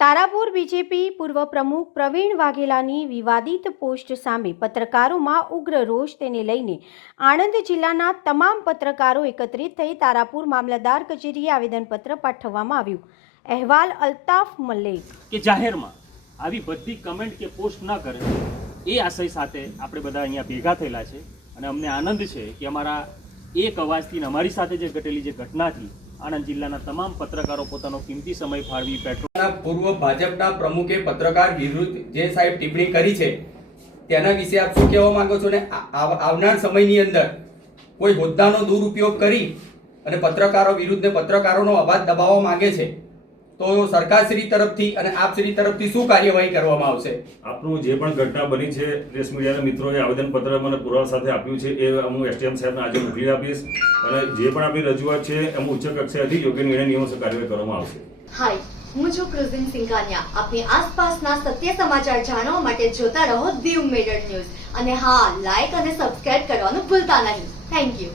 Tarapur BJP પૂર્વ પ્રમુખ પ્રવીણ વાઘેલાની વિવાદિત પોસ્ટ સામે પત્રકારોમાં ઉગ્ર રોષ તેને લઈને આણંદ જિલ્લાના તમામ પત્રકારો એકત્રિત થઈ તારાપુર મામલતદાર કચેરીએ આવેદનપત્ર પાઠવવામાં આવ્યું. અહેવાલ અલ્તાફ મલ્લિક કે જાહેરમાં આવી બધી કમેન્ટ કે પોસ્ટ ન કરે, એ આશય સાથે આપણે બધા અહીંયા ભેગા થયેલા છે અને અમને આનંદ છે કે અમારા એક અવાજથી અમારી સાથે જે ઘટેલી જે ઘટનાથી આણંદ જિલ્લાના તમામ પત્રકારો પોતાનો કિંમતી સમય ફાળવી પેટ્રોલ પૂર્વ ભાજપના પ્રમુખે પત્રકાર વિરુદ્ધ જે સાહેબ ટિપ્પણી કરી છે, તેના વિશે આપ શું કહેવા માંગો છો? ને આવ- આવનાર સમયની અંદર કોઈ હોદ્દાનો દુરુપયોગ કરી અને પત્રકારો વિરુદ્ધને પત્રકારોનો અવાજ દબાવવા માંગે છે તો સરકારશ્રી તરફથી અને આપશ્રી તરફથી શું કાર્યવાહી કરવામાં આવશે? આપનું જે પણ ઘટના બની છે પ્રેસ મીડિયાના મિત્રોએ આવેદનપત્ર મને પુરાવા સાથે આપ્યું છે એ હું એસટીએમ સાહેબને આજે મોકલી આપીશ. અને જે પણ આપણી રજૂઆત છે એમ ઉચ્ચ કક્ષાએથી યોગ્ય નિર્ણય નિયમોસર કાર્યવાહી કરવામાં આવશે. હાય હું છું ક્રુઝિન સિંઘાનિયા આપની આસપાસના સત્ય સમાચાર જાણવા માટે જોતા રહો દીવ મેડર ન્યૂઝ. અને હા લાઈક અને સબસ્ક્રાઇબ કરવાનું ભૂલતા નહીં. Thank you